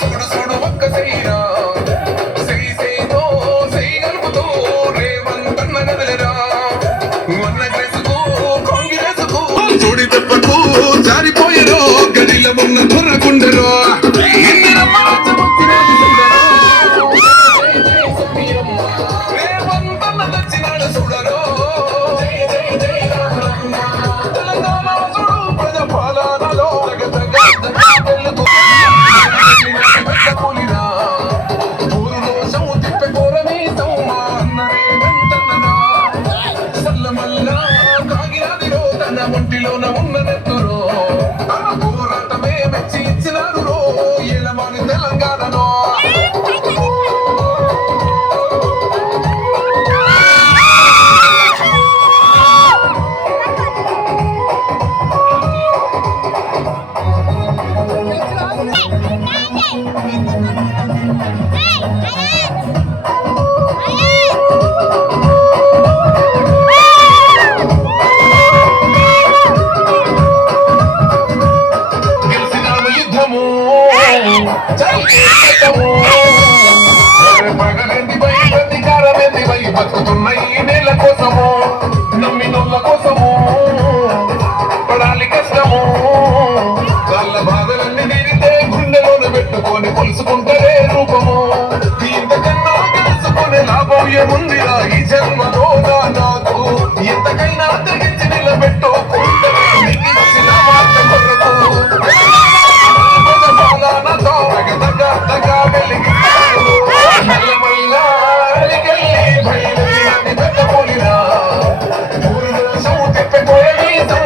చూడు చూడు ఒక్క సైరా సై సైతో సై గలుపుతూ రేవంతన్న గదలరా వన్న గ్రెసుకు కాంగ్రెసుకు చూడి దెబ్బకు జారిపోయరో గదిలో ఉన్న దొరకుండరో రేవంతన్న తెచ్చినాడు చూడరో ఒంటిలోన ఉన్న నెత్తురో పోరాటమే మెచ్చి ఇచ్చినారు రో ఏలమాని తెలంగాణలో బతుకుతున్న ఈ నేల కోసము నమ్మినోళ్ళ కోసము పడాలి కష్టము వాళ్ళ బాధలన్నీ తీరితే గుండెలోన పెట్టుకొని పొలుసుకుంటే రూపము ఇంతకన్నా తెలుసుకునే లాభం ఏముంది